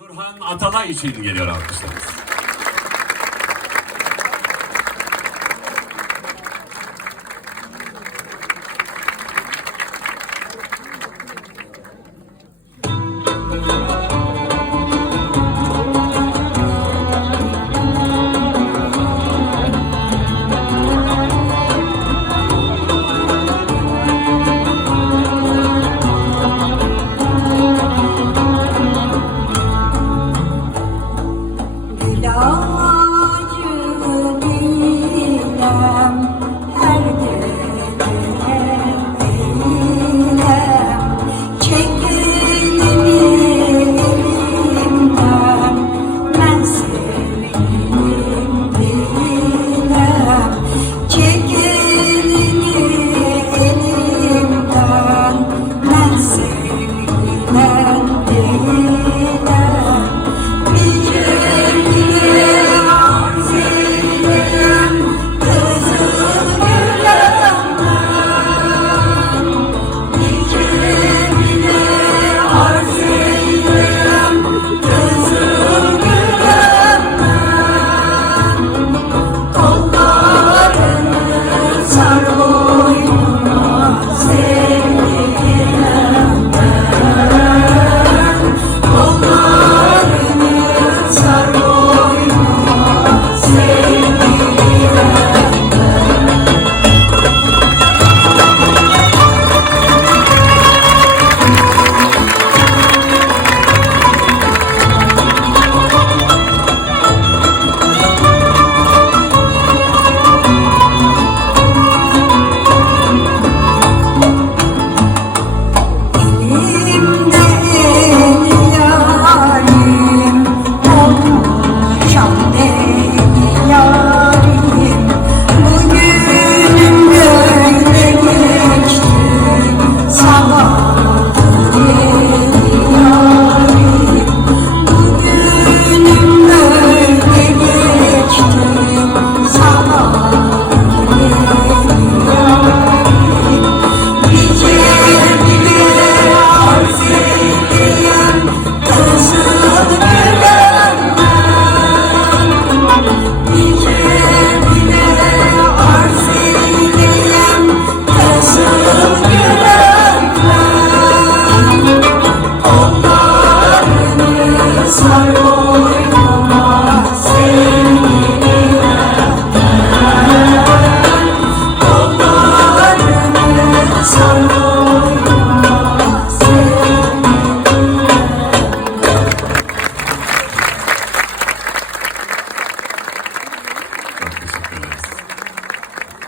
Nurhan Atalay için geliyor alkışlarınız. 有。